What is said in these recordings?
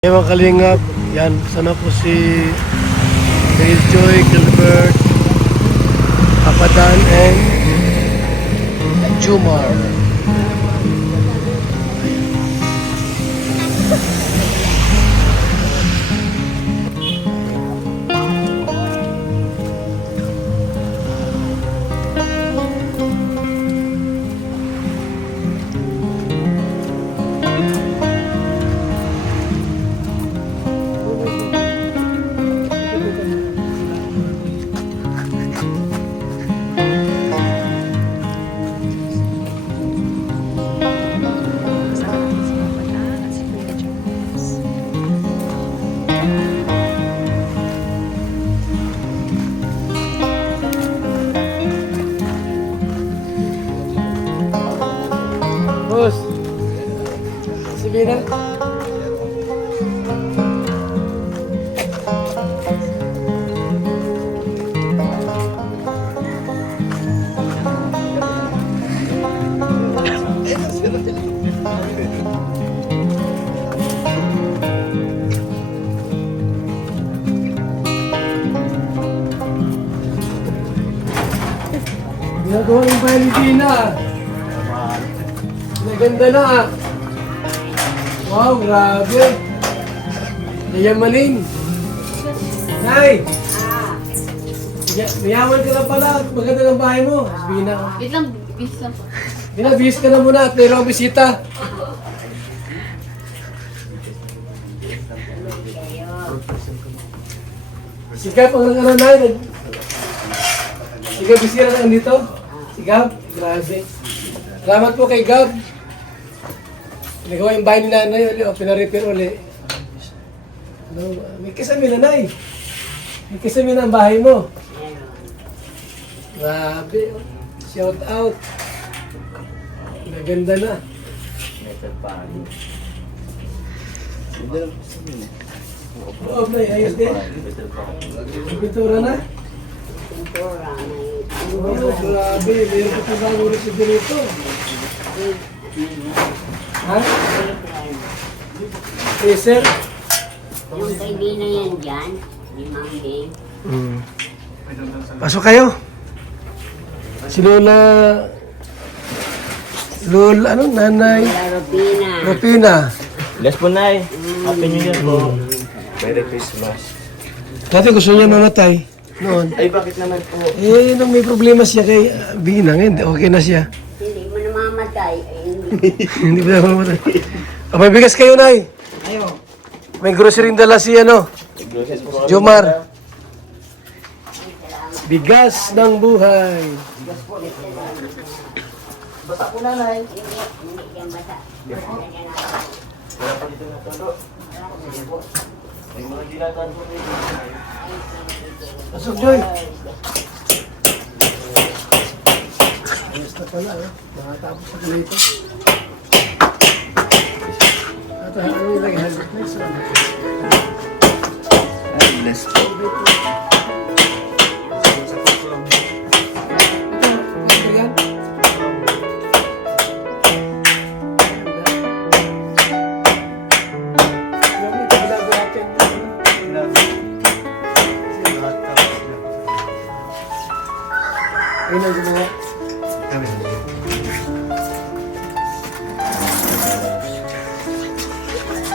Hey mga kalingap, yan, sana po si Dave Joy, Gilbert, Papadan, and Jumar. Boss, sige na. Ginagawa ng Valentina. Maganda na ah. Wow, grabe. Nayamanin. Nay! Mayaman ka na pala. Maganda ng bahay mo. Sabihin na. Wait lang, bis lang po. Binabihis ka na muna at mayroong bisita. Sigap ang ano na. Sigap bisita na dito. Sigap. Grabe. Salamat po kay Gab. Nagawa yung bahay ni nanay ulit o pinarepair ulit. Ano, may kisame na nay. May kisame na ang bahay mo. Grabe. Shout out. Naganda na. Oo, may ayos din. Pintura na. Oh, grabe. Meron ka pa ba ang ulit dito? Ha? Eh, sir? Yung kaibigan yan dyan, ni Mang Ding. Pasok kayo. Si Lola... Lola, ano? Nanay? Lola Rupina. Rupina. Bless po, Nay. Happy New Year po. Merry Christmas. Dati gusto niya mamatay. Noon. Ay, bakit naman po? Eh, nung may problema siya kay Binang, hindi, okay na siya. Hindi mo namamatay. Ay, hindi. Hindi ba naman mamatay? Oh, may bigas kayo, Nay. Ayo. May grocery dala si, ano, Bless po. Jomar. Bigas ng buhay. Basta po, Nanay. Hindi yan bata. Wala pa dito na todo. Sige po. May mga dilatan po dito. Pasok, Joy. Ayos na pala, eh. Nakatapos sa kalito. At ano yung nag-helmet na isa? Ay, bless po. Ayun ang gumawa.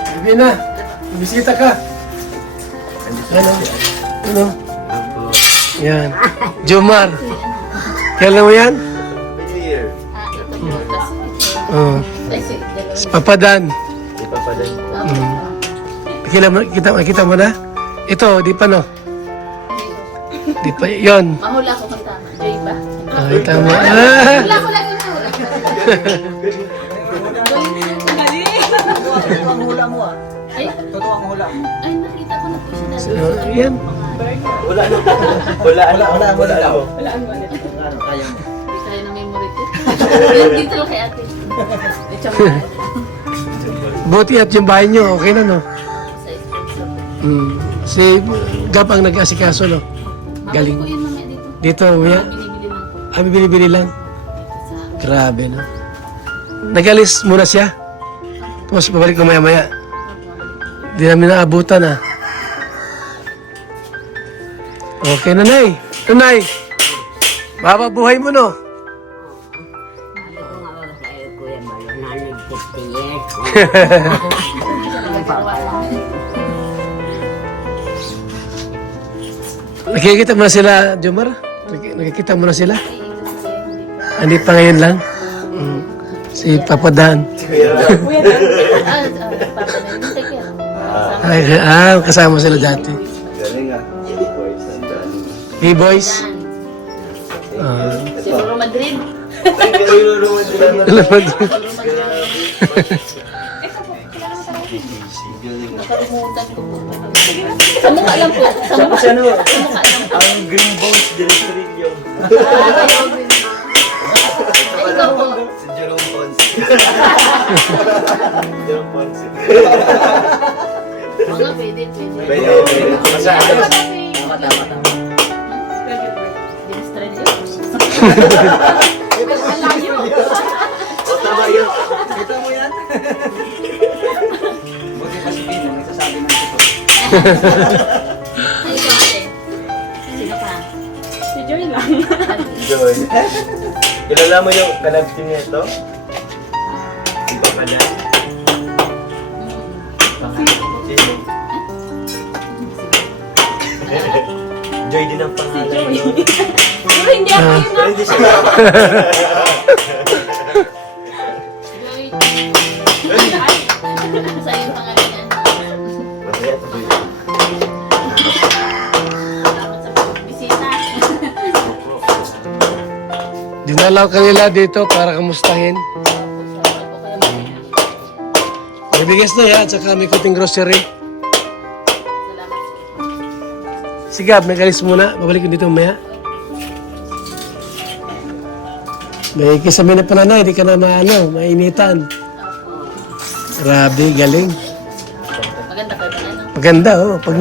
Sabi na, bisita ka. Ano? Ano? Yan. Jomar. Kailan mo yan? Happy New Year. Ito po. Oo. Papadan. Di pa pa din. Kita mo na? Ito, di pa no? Di pa, yun. Mahula ko kung tama. Joy ba? Ay, tama. Hula ko lang yun. Totoo ang hula mo ah. Ay, Totoo ang hula mo. ay, nakita ko na po siya So, dati. yan. Wala na. Wala na. Wala daw. Wala ang wala. Ano, kaya mo. Hindi tayo na memory ko. Dito lang kay ate. Ito mo. Buti at yung bahay nyo, okay na no? Sa sponsor. Si Gab ang nag-asikaso no? Galing. Galing. Ko yun mamaya dito. Dito, yan. Binibili lang po. Kami binibili lang. Sa Grabe no? Nag-alis muna siya. Tapos babalik na maya-maya. Di namin naabutan ah. Okay, nanay. Nanay. Baba buhay mo no. Sabi ko nga ba sa'yo, Kuya Malo, na nag-50 years. Nakikita mo na sila, Jomar? Nakikita mo na sila? Hindi pa ngayon lang. Si Papa Dan. Kasama sila dati. Galing ah. Boys, nandaan. B-boys. Si Roro Madrid. Ay, kayo naman sila na. Nakalimutan ko po. Sa mukha lang po. Sa mukha. Kasi ano, Sa mukha lang po. ang Green Bones Directorio. Ay, ikaw po. Si Jerome Ponce. Jerome Ponce. Mga pwede. Pwede, pwede. Masaya. O, tama yun. Kita mo yan? Buti pa si Pino, nagsasabi ng ito. Sino pa? Si Joy lang. Joy. Kilala mo yung kalab team niya ito? Si Pakadan. Sino? Joy din ang pangalan. Joy. Pero hindi ako yun Pero hindi siya. Joy. Sa'yo yung pangalan yan. Masaya ito, Joy. Salamat sa bisita. Dinalaw kanila dito para kamustahin. Salamat po kayo mga. May bigas na yan, at saka may kuting grocery. Salamat po. Sige, may kalis muna. Babalik ko dito mamaya. May kisame na pananay, di ka na mainitan. Grabe, galing. Maganda kayo ba ano? Maganda, oh. Pag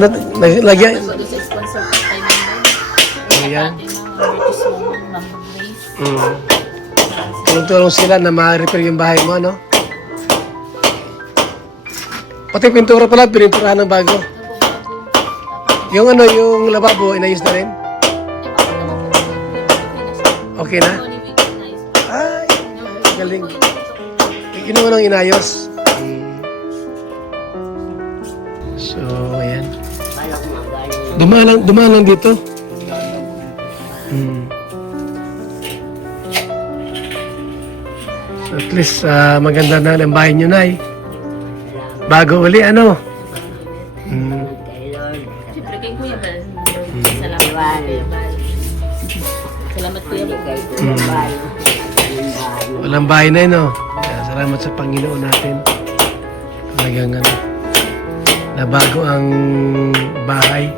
lagyan. Pwede sa sponsor pa tayo ng Ayan. British Woman, Number Grace. Tulong-tulong sila na ma-repair yung bahay mo, no? Pati pintura pala, pininturahan ng bago. Yung yung lababo, inayos na rin? Okay na? Ay, galing. Ginawa nang inayos. So, ayan. Dumaan lang dito. So, at least, maganda na ang bahay nyo, Nay. Bago uli, ano? Siyempre kay Kuya Bal. Salamat Kuya Bal. Salamat Kuya Bal. Walang bahay na yun, no? Kaya salamat sa Panginoon natin. Talagang ano, na bago ang bahay.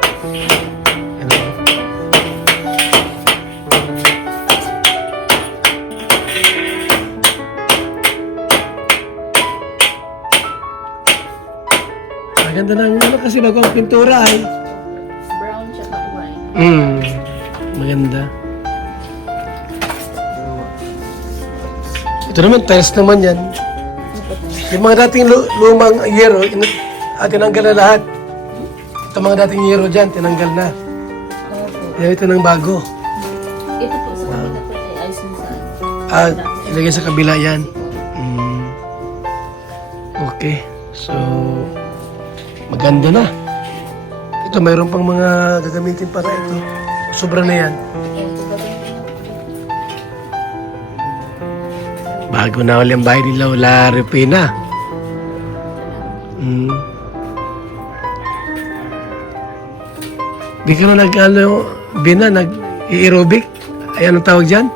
Ano? Maganda ng ano kasi bago ang pintura ay. Brown siya pa kuhay. Maganda. Ito naman, tiles naman yan. Yung mga dating lumang yero, tinanggal na lahat. Ito mga dating yero dyan, tinanggal na. Yan ito ng bago. Ito po sa kabila po ay ayos mo saan. Ilagay sa kabila yan. Okay. So, maganda na. Ito, mayroon pang mga gagamitin para ito. Sobra na yan. Bago na ulit ang bahay ni Lola Rupina. Di ka na nag-aerobic? Ay, anong tawag dyan?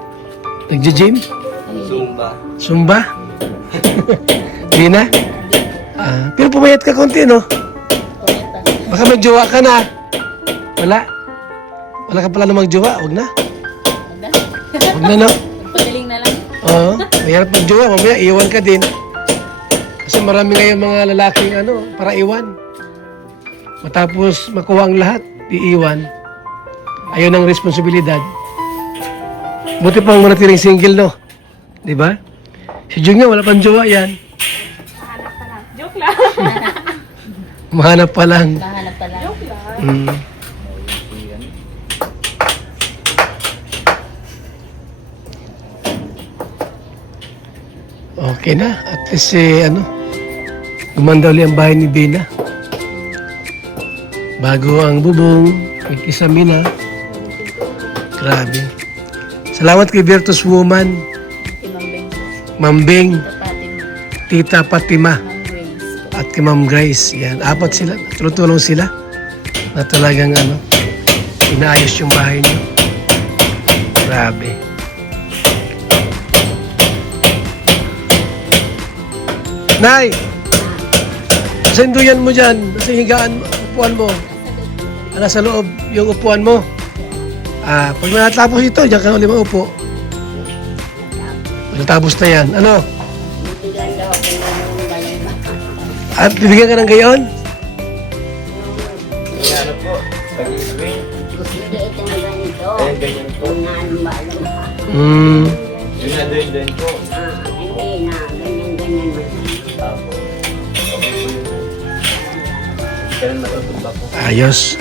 Nag-gym? Zumba. Zumba? Di na? Pero pumayat ka konti, no? Baka may jowa ka na. Wala? Wala ka pala namang jowa? Huwag na. Huwag na, no? Pagaling na lang. Oo. Mayroon pag jowa, mamaya iwan ka din. Kasi marami ngayon mga lalaking para iwan. Matapos makuha ang lahat, iiwan. Ayaw ng responsibilidad. Buti pang manatiling single, no? Di ba? Si Jung nga, wala pang jowa yan. Joke lang. Mahanap pa lang. Mahanap pa lang. Mm. Okay na. At least gumanda ulit ang bahay ni Bina. Bago ang bubong, may kisamina. Grabe. Salamat kay Virtus Woman, Imambing po. Mambing, Tapating Tita Fatima, ng Grace. at kay Ma'am Grace. Yan, 4 sila. Tulong sila na talagang inaayos yung bahay niyo. Grabe. Nay! Sa induyan mo dyan, sa higaan mo, upuan mo. Nasa loob yung upuan mo. Pag natapos ito, diyan ka ulit maupo. Natapos na yan. Ano? Bibigyan daw ako ng balay. At bibigyan ka ng gayon? Yung ano po, pag-i-swing. Hindi ito na ganito. Ayan, ganyan po. Yung naanbalo. Hmm. Yung na-doin po. Hindi na, ganyan-ganyan mo. Apo. Okay po yun. Hindi ka rin matutumba po. Ayos.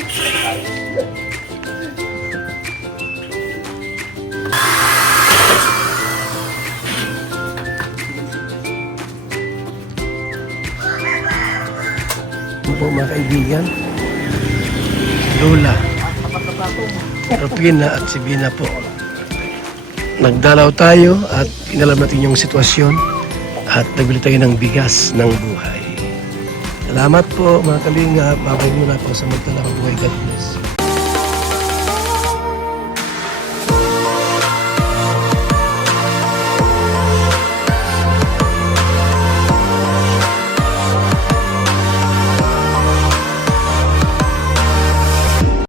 Ito po mga kaibigan. Si Lola, Rupina at si Bina po. Nagdalaw tayo at inalam natin yung sitwasyon at nagbili tayo ng bigas ng buhay. Salamat po mga kalinga. Mabay muna po sa magdala ng buhay. God bless.